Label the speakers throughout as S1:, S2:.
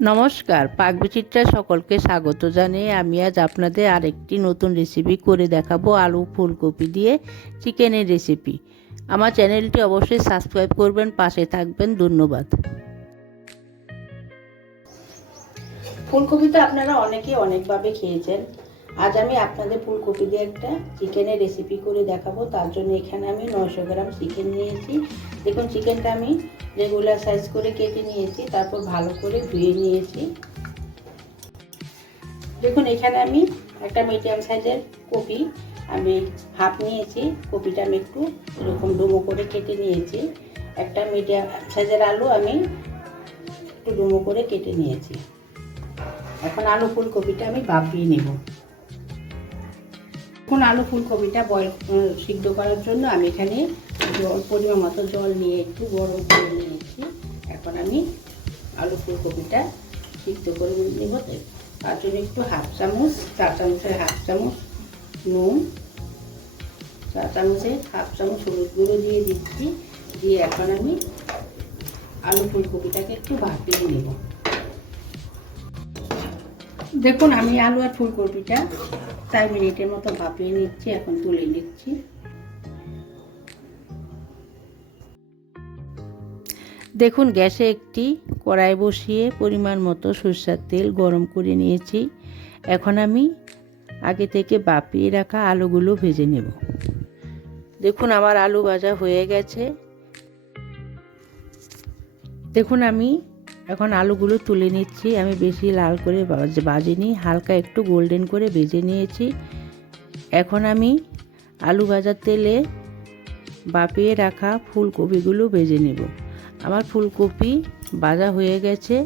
S1: নমস্কার, পাক পাকবিচিত্রা সকলকে স্বাগত জানিয়ে আমি আজ আপনাদের আরেকটি নতুন রেসিপি করে দেখাবো আলু ফুলকপি দিয়ে চিকেনের রেসিপি আমার চ্যানেলটি অবশ্যই সাবস্ক্রাইব করবেন, পাশে থাকবেন, ধন্যবাদ। ফুলকপি তো আপনারা অনেকেই অনেকভাবে খেয়েছেন। আজ আমি আপনাদের ফুলকপি দিয়ে একটা চিকেনের রেসিপি করে দেখাবো। তার জন্য এখানে আমি নশো গ্রাম চিকেন নিয়েছি। দেখুন, চিকেনটা আমি রেগুলার সাইজ করে কেটে নিয়েছি, তারপর ভালো করে ধুয়ে নিয়েছি। দেখুন, এখানে আমি একটা মিডিয়াম সাইজের কপি আমি হাফ নিয়েছি। কপিটা আমি একটু এরকম ডুমো করে কেটে নিয়েছি। একটা মিডিয়াম সাইজের আলু আমি একটু ডুমো করে কেটে নিয়েছি। এখন আলু ফুলকপিটা আমি ভাপিয়ে নেব। এখন আলু ফুলকপিটা বয়েল সিদ্ধ করার জন্য আমি এখানে জল, পরিমাণ মতো জল নিয়ে একটু গরম করে নিয়েছি। এখন আমি আলু ফুলকপিটা সিদ্ধ করে নেব। তার জন্য একটু হাফ চামচ চা চামচের হাফ চামচ নুন চা চামচের হাফ চামচ হলুদ গুঁড়ো দিয়ে দিচ্ছি। দিয়ে এখন আমি আলু ফুলকপিটাকে একটু ভাপিয়ে নেব। দেখুন, আমি আলু আর ফুলকপিটা চার মিনিটের মতো ভাপিয়ে নিচ্ছি, এখন তুলে নিচ্ছি। দেখুন, গ্যাসে একটি কড়াই বসিয়ে পরিমাণ মতো সরষার তেল গরম করে নিয়েছি। এখন আমি আগে থেকে বাপিয়ে রাখা আলুগুলো ভেজে নেব। দেখুন, আমার আলু ভাজা হয়ে গেছে। দেখুন, আমি এখন আলুগুলো তুলে নিচ্ছি। আমি বেশি লাল করে বাজিনি, হালকা একটু গোল্ডেন করে ভেজে নিয়েছি। এখন আমি আলু ভাজার তেলে বাপিয়ে রাখা ফুলকপিগুলো ভেজে নেব। আমার ফুলকপি ভাজা হয়ে গেছে।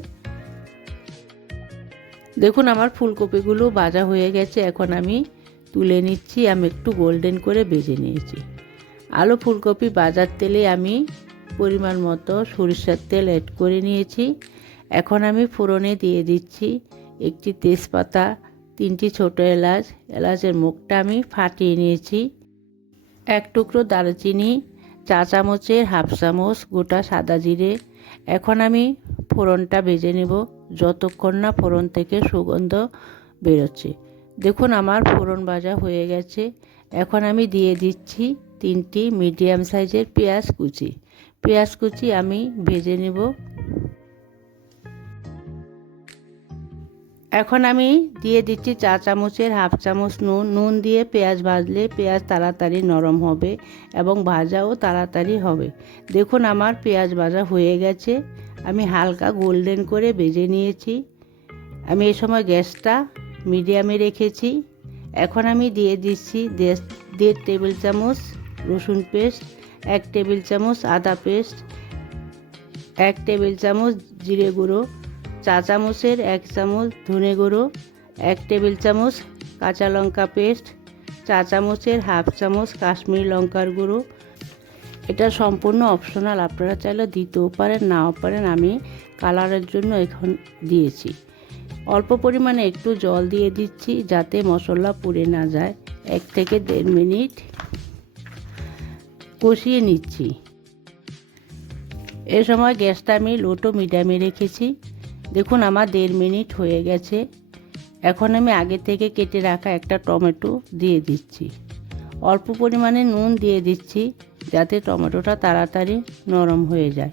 S1: দেখুন, আমার ফুলকপিগুলো ভাজা হয়ে গেছে। এখন আমি তুলে নিচ্ছি, আমি একটু গোল্ডেন করে ভেজে নিয়েছি। আলু ফুলকপি বাজার তেলে আমি পরিমাণ মতো সরিষার তেল অ্যাড করে নিয়েছি। এখন আমি ফোড়নে দিয়ে দিচ্ছি একটি তেজপাতা, তিনটি ছোট এলাচ। এলাচের মুখটা আমি ফাটিয়ে নিয়েছি। এক টুকরো দারচিনি, চা চামচের হাফ চামচ গোটা সাদা জিরে। এখন আমি ফোড়নটা ভেজে নেব যতক্ষণ না ফোড়ন থেকে সুগন্ধ বেরোচ্ছে। দেখুন আমার ফোড়ন ভাজা হয়ে গেছে। এখন আমি দিয়ে দিচ্ছি তিনটি মিডিয়াম সাইজের পেঁয়াজ কুচি। পেঁয়াজ কুচি আমি ভেজে নেব। এখন আমি দিয়ে দিচ্ছি চা চামচের হাফ চামচ নুন। নুন দিয়ে পেঁয়াজ ভাজলে পেঁয়াজ তাড়াতাড়ি নরম হবে এবং ভাজাও তাড়াতাড়ি হবে। দেখুন আমার পেঁয়াজ ভাজা হয়ে গেছে। আমি হালকা গোল্ডেন করে ভেজে নিয়েছি। আমি এই সময় গ্যাসটা মিডিয়ামে রেখেছি। এখন আমি দিয়ে দিচ্ছি দেড় টেবিল চামচ রসুন পেস্ট। এক টেবিল চামচ আদা পেস্ট, এক টেবিল চামচ জিরে গুঁড়ো, চা চামচের এক চামচ ধনে গুঁড়ো, এক টেবিল চামচ কাঁচা লঙ্কা পেস্ট, চা চামচের হাফ চামচ কাশ্মীর লঙ্কার গুঁড়ো। এটা সম্পূর্ণ অপশনাল আপনারা চাইলে দিতেও পারেন, নাও পারেন, আমি কালারের জন্য এখন দিয়েছি। অল্প পরিমাণে একটু জল দিয়ে দিচ্ছি যাতে মশলা পুড়ে না যায়, এক থেকে দেড় মিনিট। কষিয়ে নিচ্ছি। এ সময় গ্যাসটা আমি লোটো মিডিয়ামে রেখেছি। দেখুন আমার দেড় মিনিট হয়ে গেছে। এখন আমি আগে থেকে কেটে রাখা একটা টমেটো দিয়ে দিচ্ছি। অল্প পরিমাণে নুন দিয়ে দিচ্ছি যাতে টমেটোটা তাড়াতাড়ি নরম হয়ে যায়।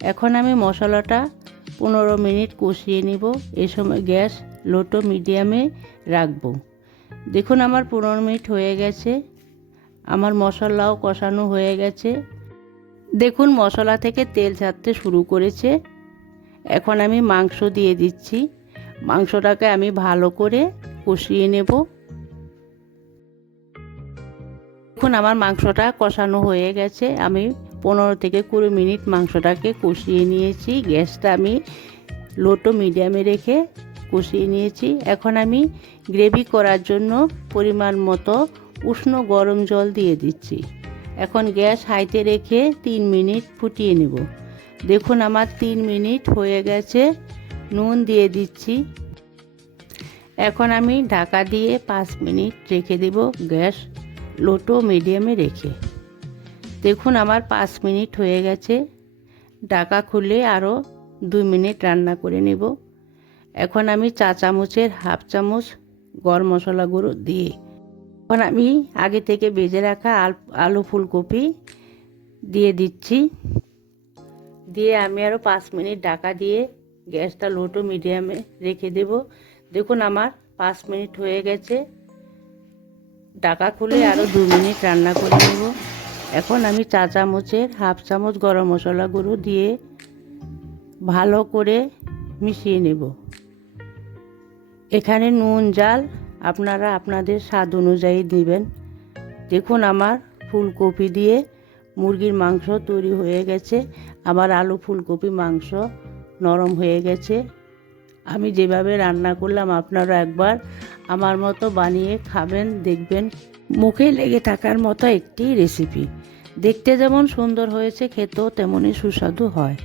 S1: এখন আমি মশলাটা পনেরো মিনিট কষিয়ে নিব। এ সময় গ্যাস লোটো মিডিয়ামে রাখব। দেখুন আমার পনেরো মিনিট হয়ে গেছে। আমার মশলাও কষানো হয়ে গেছে। দেখুন, মশলা থেকে তেল ছাড়তে শুরু করেছে। এখন আমি মাংস দিয়ে দিচ্ছি। মাংসটাকে আমি ভালো করে কষিয়ে নেব। দেখুন, আমার মাংসটা কষানো হয়ে গেছে। আমি পনেরো থেকে কুড়ি মিনিট মাংসটাকে কষিয়ে নিয়েছি। গ্যাসটা আমি লোটো মিডিয়ামে রেখে কষিয়ে নিয়েছি। এখন আমি গ্রেভি করার জন্য পরিমাণ মতো উষ্ণ গরম জল দিয়ে দিচ্ছি। এখন গ্যাস হাইতে রেখে তিন মিনিট ফুটিয়ে নেব। দেখুন আমার তিন মিনিট হয়ে গেছে। নুন দিয়ে দিচ্ছি। এখন আমি ঢাকা দিয়ে পাঁচ মিনিট রেখে দেব গ্যাস লোটো মিডিয়ামে রেখে। দেখুন আমার পাঁচ মিনিট হয়ে গেছে। ঢাকা খুলে আরও দুই মিনিট রান্না করে নেব। এখন আমি চা চামচের হাফ চামচ গরম মশলা গুঁড়ো দিয়ে এখন আমি আগে থেকে বেজে রাখা আল- ফুলকপি দিয়ে দিচ্ছি। দিয়ে আমি আরও পাঁচ মিনিট ঢাকা দিয়ে গ্যাসটা লো টু মিডিয়ামে রেখে দেব। দেখুন আমার পাঁচ মিনিট হয়ে গেছে। ঢাকা খুলে আরও দু মিনিট রান্না করে নেব। এখন আমি চা চামচের হাফ চামচ গরম মশলা গুঁড়ো দিয়ে ভালো করে মিশিয়ে নেব। এখানে নুন, জাল আপনারা আপনাদের স্বাদ অনুযায়ী দিবেন। দেখুন আমার ফুলকপি দিয়ে মুরগির মাংস তৈরি হয়ে গেছে। আবার আলু ফুলকপি মাংস নরম হয়ে গেছে। আমি যেভাবে রান্না করলাম, আপনারা একবার আমার মতো বানিয়ে খাবেন, দেখবেন। মুখে লেগে থাকার মতো একটি রেসিপি দেখতে যেমন সুন্দর হয়েছে, খেতেও তেমনই সুস্বাদু হয়।